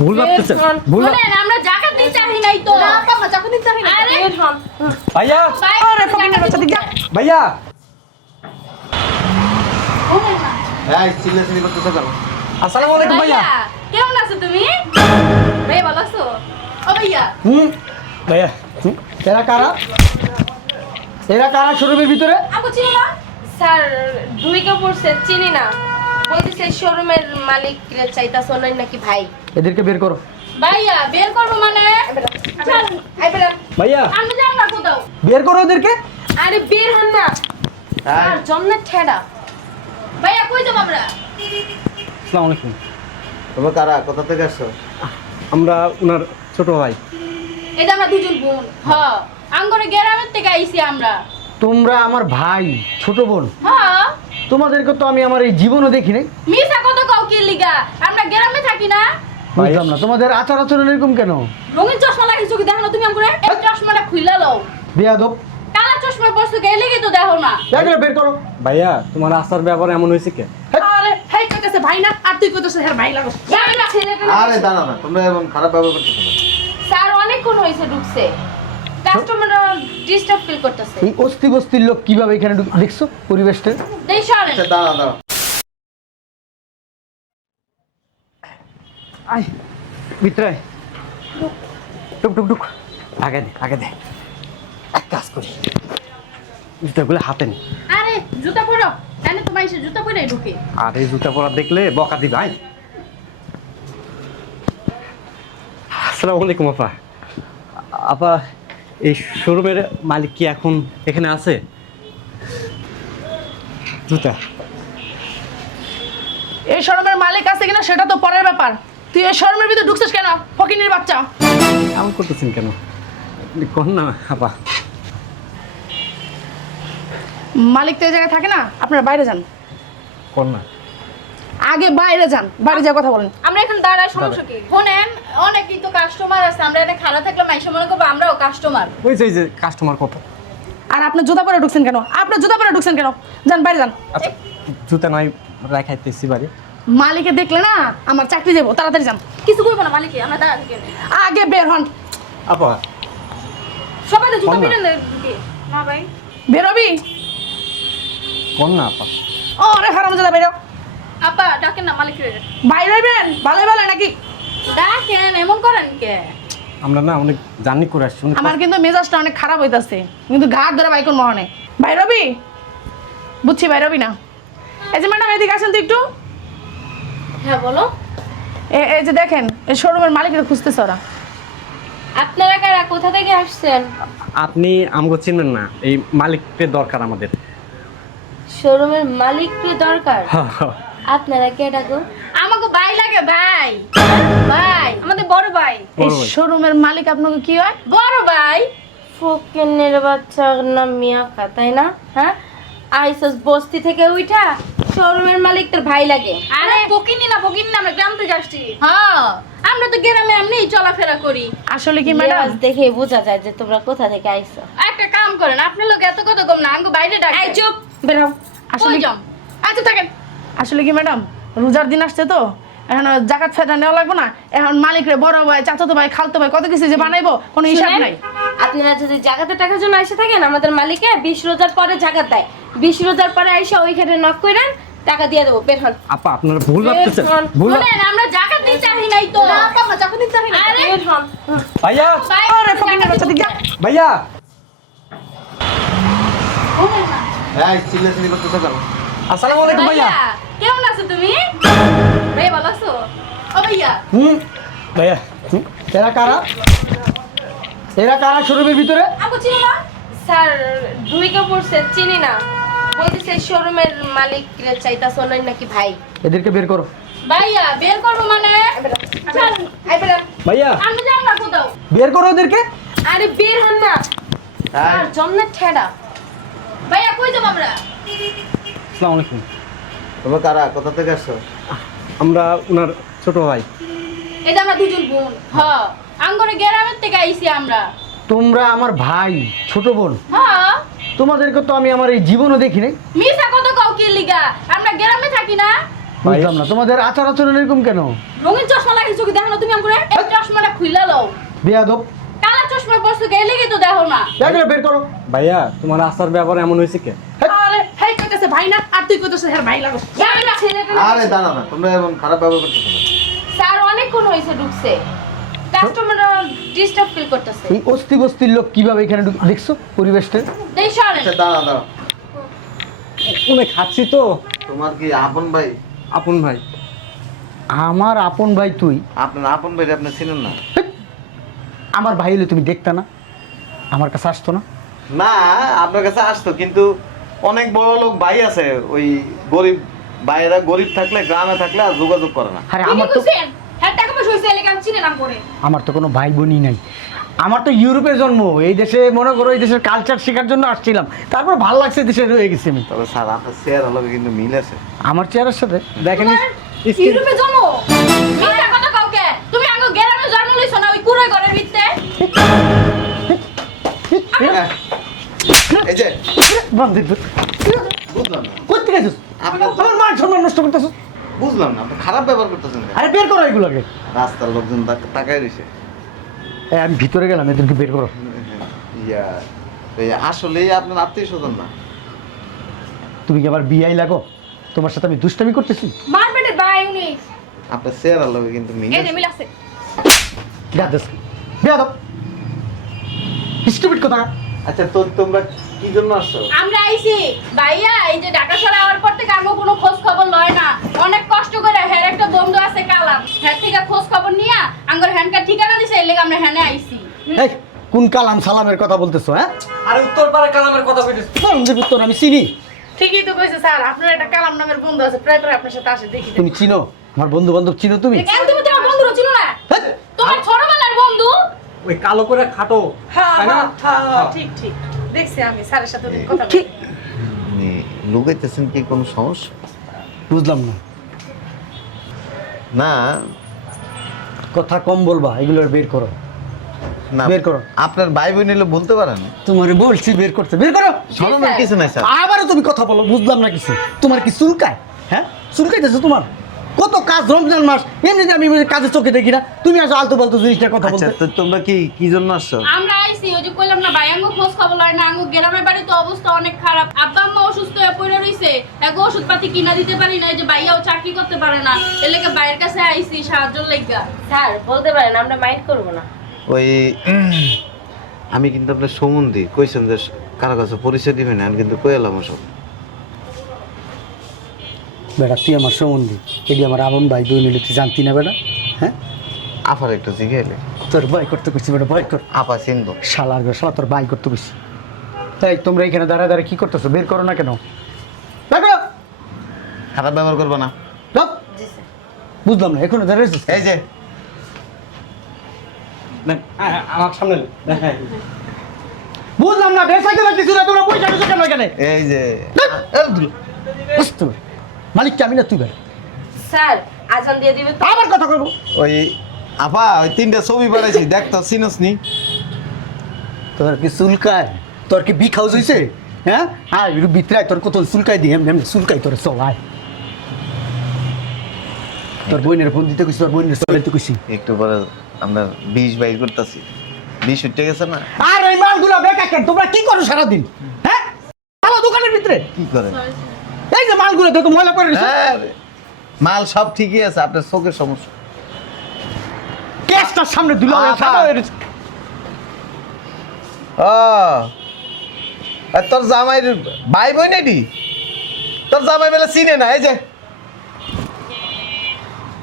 ভুল ভাবতেছেন ভুল বলেন আমরা জাকাত দিতে চাই নাই তো না বাবা জাকাত দিতে চাই না আরে ভাইয়া আরে ফকিনের বাচ্চা দিক যা ভাইয়া এই চিল্লাচিল্লি করতেছ কেন? আসসালামু আলাইকুম ভাইয়া কেমন আছো তুমি ভাই ভালো আছো ও ভাইয়া ভাইয়া এরা কারা? এরা কারা শোরুমের ভিতরে? আপু চিনি না স্যার ঢুইকে পড়ছে চিনি না বলতেছে শোরুমের মালিক চাইতাছ নাই নাকি ভাই এদেরকে বের করো। ভাইয়া বের করবো মানে চল আই বের ভাইয়া আমি যাব না কোথাও বের করো এদেরকে। আরে বের হন না স্যার জন্মের ঠেডা ভাইয়া কই যাব আমরা আসসালামু আলাইকুম তোমরা কারা? কোথা থেকে আসছো? আমরা ওনার ছোট ভাই এই যে আমরা দুজন বোন আঙ্গরে গ্রামের থেকে আইছি আমরা তোমরা আমার ভাই, ছোট বোন। হ্যাঁ তোমাদেরকে তো আমি আমার এই জীবনও দেখি নাই। মিছা কত কাউ কি লিগা আমরা গ্রামে থাকি না বুঝলাম না তোমাদের আচার আচরণ এরকম কেন? রঙিন চশমা লাগিয়ে চোখে দেখো না তুমি আমগুলো এই চশমাটা খুইলা লও বেয়াদব, কালা চশমা পরছো কে লেগে তো দেখো না এগুলো বের করো। ভাইয়া তোমার আসার ব্যাপার এমন হয়েছে কে আরে হেই কইতেছে ভাই না আর তুই কইতেছিস হ্যাঁ ভাই লাগো আরে দাঁড়াও না, তোমরা এমন খারাপ ব্যবহার করতেছো কেন? স্যার অনেকক্ষণ হইছে ঢুকছে কাস্টমাররা ডিস্টার্ব ফিল করতেছে এই অস্থি বস্তির লোক কিভাবে এখানে দেখছো পরিবেশটা? দেই সরেন আচ্ছা দাঁড়াও দাঁড়াও। আয় ভিতরে আয়। টুক টুক টুক আগে দে এক কাজ করি, জুতাগুলো হাতে নে। আরে জুতা পরো এনে তো মাইছে জুতা পরে ঢুকে আর এই জুতা পরা দেখলে বকা দিবে ভাই আসসালামু আলাইকুম আপা আপা এই শোরুমের মালিক কি এখন এখানে আছে জুতা এই শোরুমের মালিক আছে কিনা সেটা তো পরের ব্যাপার। তুই এই শোরুমের ভিতরে ঢুকছিস কেন ফকিনের বাচ্চা? এমন করতেছেন কেন কোন না আপা মালিক তো এই জায়গায় থাকে না, আপনারা বাইরে যান। কোন না আগে বাইরে যান, বাইরে যা কথা বলেন। আমরা এখন দাঁড়ায় সমস্যা কি শুনেন অনেকই তো কাস্টমার আছে আমরা এখানে খারাপ থাকলে মাইসা মনে করবো আমরাও কাস্টমার ওই যে কাস্টমার কত আর আপনি জুতা পরে ঢুকছেন কেন? আপনি জুতা পরে ঢুকছেন কেন? যান বাইরে যান। আচ্ছা জুতা নয় রাখাইতেছি বাড়ি মালিকে দেখলে না আমার চাকরি যাবো, তাড়াতাড়ি যান। কিছু করবো না মালিকে আমরা দাঁড়া থেকে আগে বের হন। আপা সবাই তো জুতা কোন না? পিনে ঢুকে না ভাই বেরোবি? কোন না আপা ও রে হারামজাদা বেরো। আপা ডাকেন না মালিক রে বাইরে হইবেন ভালো ভালো নাকি? ডাকেন এমন করেন কে আমরা না অনেক জার্নি করে আসছি অনেক আমার কিন্তু মেজাজটা অনেক খারাপ হইতাছে, কিন্তু ঘাট ধরে বাইকন মহনে বাইরবি বুঝছি বাইরবি না। এই যে ম্যাডাম এদিকে আসেন তো একটু। হ্যাঁ বলো এই যে দেখেন এই শোরুমের মালিকের খুঁজতেছে ওরা। আপনারা কারা কোথা থেকে আসছেন আপনি আমগো চিনবেন না এই মালিককে দরকার আমাদের শোরুমের মালিক কি দরকার আপনারা কে ডাকো আমাকে ভাই লাগে ভাই ভাই আমাদের বড় ভাই এই শোরুমের মালিক আপনাকে কি হয়? বড় ভাই ফকিনের বাচ্চার নাম মিয়াকা তাই না হ্যাঁ আইসস বস্তি থেকে উঠা শোরুমের মালিক তোর ভাই লাগে আরে ফকিনি না আমরা গ্রাম থেকে আসছি হ্যাঁ আমরা তো গ্রামে এমনি চলাফেরা করি আসলে কি ম্যাডাম? লেবাস দেখে বোঝা যায় যে তোমরা কোথা থেকে আইছো। একটা কাম করেন আপনার লোক এত কথা কম না আমাকে বাইরে ডাক এই চুপ বেরাও। আসলে যাম আচ্ছা থাকেন। আসলে কি ম্যাডাম রোজার দিন আসছে তো এখন জাকাত ফেটা নেওয়া লাগবে না, এখন মালিক রে বড় ভাই চাচাতো ভাই খালতো ভাই কত কিছু যে বানাইবো কোনো হিসাব শুনেন, নাই। আপনারা যদি জাগাতে টাকার জন্য এসে থাকেন আমাদের মালিকে 20 রোজার পরে জাকাত দেয়। 20 রোজার পরে আইসা ওইখানে নক কইরেন টাকা দিয়ে দেবো। বের হন। আপা আপনারা ভুল ভাবতেছেন ভুল বলেন আমরা জাকাত দিতে চাই নাই তো না বাবা জাকাত দিতে চাই না আরে বের হন। ভাইয়া ভাই আরে ফকিনের বাচ্চা দিক যা। ভাইয়া এই চিল্লাচিল্লি করতেছ কেন? আসসালামু আলাইকুম ভাইয়া কেমন আছো তুমি ভাই ভালো আছো ও ভাইয়া ভাইয়া এরা কারা? এরা কারা শোরুমের ভিতরে? আপু চিনি না স্যার ঢুইকে পড়ছে চিনি না বলতেছে শোরুমের মালিক চাইতাছ নাই নাকি ভাই। এদেরকে বের করো। ভাইয়া বের করবো মানে চল আই বের। ভাইয়া আমি যাব না কোথাও বের করো ওদেরকে। আরে বের হন না স্যার জন্মের ঠেডা। ভাইয়া কই যাব আমরা আসসালামু আলাইকুম তোমরা কারা? কোথা থেকে আসছো? আমরা ওনার ছোট ভাই এই যে আমরা দুজন বোন আঙ্গরে গ্রামের থেকে আইছি আমরা তোমরা আমার ভাই, ছোট বোন। তোমাদেরকে তো আমি আমার এই জীবনও দেখি নাই। মিছা কত কাউ কি লিগা আমরা গ্রামে থাকি না বুঝলাম না তোমাদের আচার আচরণ এরকম কেন? রঙিন চশমা লাগিয়ে চোখে দেখো না তুমি আমগুলো এই চশমাটা খুইলা লও বেয়াদব, কালা চশমা পরছো গেলে কি তো দেখো না এগুলো বের করো। ভাইয়া তোমার আচার ব্যাপার এমন হয়েছে কে? আরে হেই কইতেছে ভাই না আর তুই কইতেছিস হ্যাঁ ভাই লাগো যাবে না ছেলেটা আরে দাঁড়াও না, তোমরা এমন খারাপ ব্যবহার করতেছো কেন? স্যার অনেকক্ষণ হয়েছে ঢুকছে কাস্টমাররা ডিস্টার্ব ফিল করতেছে এই অস্থি বস্তির লোক কিভাবে এখানে দেখছো পরিবেশটা? দেই সরেন আচ্ছা দাঁড়াও, কোনে খাচ্ছি তো। তোমার কি আপন ভাই? আপন ভাই। আমার আপন ভাই তুই? আপনার আপন ভাই আপনি চিনেন না? আমার ভাই হলে তুমি দেখতা না? আমার কাছে আসতো না? না, আপনার কাছে আসতো, কিন্তু অনেক বড় লোক ভাই আছে, ওই গরিব ভাইয়েরা গরিব থাকলে গ্রামে থাকলে আর যোগাযোগ করে না। আরে তুমি আমার তো কইছেন হ্যাঁ টাকা পয়সা হইছে এলাকা আমি চিনি নাম করে আমার তো কোনো ভাই বোনই নাই। আমার তো ইউরোপে জন্ম, এই দেশে মনে করো এই দেশের কালচার শেখার জন্য আসছিলাম, তারপর ভালো লাগছে দেশে রয়ে গেছি আমি। তবে স্যার আপনার চেয়ার হলো কিন্তু মিল আছে। আমার চেয়ারের সাথে দেখেন ইউরোপে জন্ম মিথ্যা কথা কাউকে তুমি আঙ্গো গ্রামে জন্ম লইছো না ওই কুড়ে ঘরের ভিতরে এই যে বান্ধব বুঝলাম না, করতে গেছিস আপনার আমার মান সম্মান নষ্ট করতেছিস। বুঝলাম না, আপনি খারাপ ব্যবহার করতেছেন কেন? আরে বের করো এগুলোকে। রাস্তার লোকজন তাকায় রয়েছে। আমি ভিতরে গেলাম, এদেরকে বের করো। ইয়া এই আসলেই আপনার আত্মীয় স্বজন না? তুমি কি আবার বিয়াই লাগো? তোমার সাথে আমি দুষ্টামি করতেছি? মারবেন ভাই উনি আপনার চেয়ার হলো কিন্তু মিল এই আছে। যে মিল আছে গাদস বেয়াদব স্টুপিড কথা। আচ্ছা তো তোমরা কি জন্য আসছো? আমরা আইছি ভাইয়া এই যে ঢাকা শহরে আওয়ার পর থেকে আঙ্গো কোনো খোঁজ খবর লয় না অনেক কষ্ট করে হ্যাঁ একটা বন্ধু আছে কালাম হ্যাঁ থেকে খোঁজ খবর নিয়া আঙ্গর হ্যানকার ঠিকানা দিছে এর লাগি আমরা হ্যানে আইছি এই কোন কালাম সালামের কথা বলতেছো? হ্যাঁ আরে উত্তরপাড়া কালামের কথা কইতেছ। বন্ধুর উত্তর আমি চিনি। ঠিকই তো কইছে স্যার আপনার একটা কালাম নামের বন্ধু আছে প্রায় প্রায় আপনার সাথে আসে দেখি তুমি চিনো আমার বন্ধু বান্ধব চিনো তুমি? কেন তুমি তোমার বন্ধুর চিনো না হ্যাঁ? তোমার ছোটবেলার বন্ধু ওই কালো করে খাটো হ্যাঁ তাই না? হ্যাঁ ঠিক ঠিক দেখছি আমি স্যারের সাথে ওদিন কথা কি? বলি লুকাইতেছেন কি কোনো সমস্যা? বুঝলাম না। না কথা কম বলবা, এগুলো বের করো। না বের করো। আপনার ভাই বোন এলে বলতে পারেন। তোমার বলছি বের করতে, বের করো। শরমের কিছু নাই স্যার। আবারও তুমি কথা বলো, বুঝলাম না কিছু। তোমার কি চুলকায়? হ্যাঁ চুলকাইতেছে তোমার? কত কাজ, রমজান মাস, এমনিতে আমি কাজে চোখে দেখি না, তুমি আসো আলতু ফালতু জিনিসটা কথা আচ্ছা বলতে। তো তোমরা কি জন্য আসছো? আমরা আইছি ওই যে কইলাম না ভাই আঙ্গো খোঁজ খবর লয় না আঙ্গো গ্রামের বাড়ি তো অবস্থা অনেক খারাপ আব্বা আম্মা অসুস্থ হয়ে পড়ে রইছে এগো ওষুধ পাতি কিনা দিতে পারি না এই যে ভাইয়াও চাকরি করতে পারে না এর লাগি ভাইয়ের কাছে আইছি সাহায্যের লাগা স্যার বলতে পারেন আমরা মাইন্ড করবো না ওই আমি কিন্তু আপনার সম্বন্ধী কইছেন যে কারো কাছে পরিচয় দিবেন, আমি কিন্তু কই এলাম সব। বেটা তুই আমার সম্বন্ধী, এটি আমার আমন ভাই, দুই মিলে তুই জানতি না বেটা? হ্যাঁ আফার একটু জিগাইলে তোর ভয় করতে কইছি বেটা, ভয় কর। আপা চিনবো। শালার বেটা, শালা তোর ভাই করতে কইছি। তাই তোমরা এখানে দাঁড়ায় দাঁড়ায় কি করতেছো? বের করো না কেন? বের করো। খারাপ ব্যবহার করবো না। যাও। বুঝলাম না, এখনো দাঁড়ায় আছিস? এই যে না, আমার সামনে হ্যাঁ বুঝলাম না, বেসাইতে লাগতেছি না, তোমরা পয়সা দিছো কেন এখানে? এই যে বুঝতে পারি। মালিক কি আমি না তুই? ভাই স্যার আজান দিয়ে দিবে তো আবার কথা করবো? ওই আপা ওই 3টা ছবি বানাইছি, দেখ তো চিনস নি? তোর কি চুলকায়? তোর কি বি খাউজ হয়েছে? হ্যাঁ আয় একটু ভিতরে আয়, তোর কত চুলকাই দিই এমনি এমনি চুলকাই তোর, চল আয়। তোর বোনের ফোন দিতে কইছি, তোর বোনের চলাইতে কইছি। একটু পরে আমরা 20 বাইর করতেছি, 20 উঠে গেছে না? আর এই মালগুলো বেকা কেন? তোমরা কি করো সারাদিন? হ্যাঁ ভালো দোকানের ভিতরে কি করে? এই যে মালগুলো দেখো ময়লা করে রয়েছে। হ্যাঁ, মাল সব ঠিকই আছে, আপনার চোখের সমস্যা। গ্যাসটার সামনে ধুলো হয়ে সাদা হয়ে রয়েছে। ও আর তোর জামাইর ভাই বোন এটি? তোর জামাই বেলা চিনে না? এই যে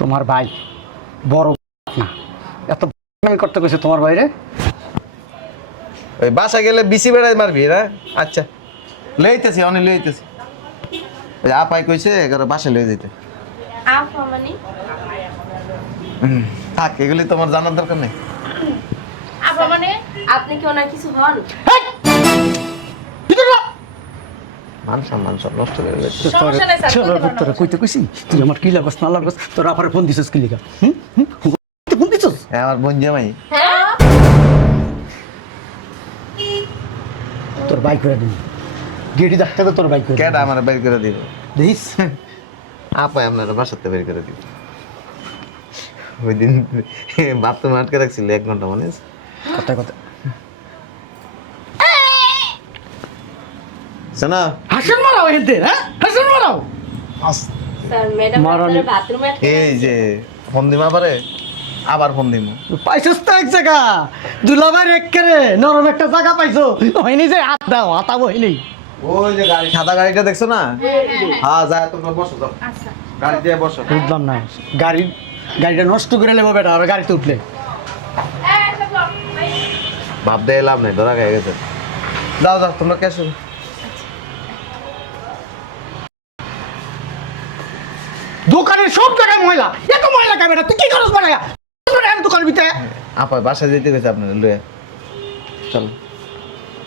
তোমার ভাই বড় না, এত আমি করতে কইছে তোমার বাইরে। ওই বাসা গেলে বিসি বেড়াই মারবি না? আচ্ছা লইতেছি, অনেক লইতেছি। ওই আপাই কইছে এগারো বাসা লয়ে যেতে। আফা মানে থাক, এগুলি তোমার জানার দরকার নেই। আপা মানে আপনি কি ওনার কিছু হন? মান সম্মান সব নষ্ট করে দিয়েছে। সমস্যা নাই স্যার, বলতে পারো। তোরা কইতে কইছি তুই আমার কি লাগস না লাগস, তোর আপারে ফোন দিছিস কি লিগা? ফোন দিছিস? হ্যাঁ, আমার বোন জামাই। হ্যাঁ তোর বাইক করে দিবি, গেটি দেখতে হবে তোর বাইক করে কেডা আমার বের করে দিবে? দেখিস আপা আপনারা বাসাতে বের করে দিব। ওই দিন বাথরুম আটকে রাখছিল 1 ঘন্টা, মানে কথা কথা শোনা হাসন মারাও এতে, হ্যাঁ হাসন মারাও। স্যার ম্যাডাম মারানি। আপনারা বাথরুমে এই যে ফোন দিমা পারে, আবার ফোন দিমু। পাইছস তো এক জায়গা, দুলাভাইয়ের একেবারে নরম একটা জায়গা পাইছো, হয়নি যে হাত দাও, হাতাবো হয়নি। ওই যে গাড়ি, সাদা গাড়িটা দেখছো না? হ্যাঁ, যায় তোমরা বসো, যাও গাড়ি দিয়ে বসো। বুঝলাম না, গাড়িটা নষ্ট করে নেবো বেটা, আর গাড়িতে উঠলে ভাব দিয়ে লাভ নেই, ধরা খেয়ে গেছে। যাও যাও তোমরা কে শুরু। দোকানের সব জায়গায় ময়লা, এত ময়লা খাবে না, তুই কি করস বানায়া দোকানের ভিতরে? আপা বাসায় যেতে গেছে আপনার লয়ে, চলো।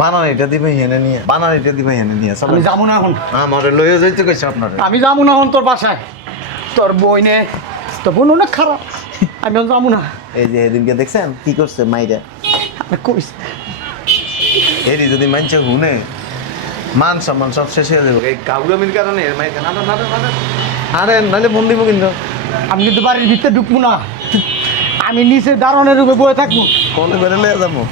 বানানিটা দিবে হেনে নিয়ে, বানানিটা দিবে হেনে নিয়ে, চলো। আমি যাবো না এখন, আমার লয়ে যেতে কইছে আপনার। আমি যাবো না এখন তোর বাসায়, তোর বই নে, তোর বোন অনেক খারাপ, আমি যাবো না। এই যে এদিনকে দেখছেন কি করছে মাইরা, আমি কইস এরই যদি মানছে হুনে, মান সম্মান সব শেষ হয়ে যাবে এই কাউরামির কারণে। এর মাইকে না না না না, আরে নাহলে ফোন দিব কিন্তু। আমি কিন্তু বাড়ির ভিতরে ঢুকবো না, আমি নিচে দারণের রূপে বয়ে থাকবো। ফোনে বেরোলে যাবো।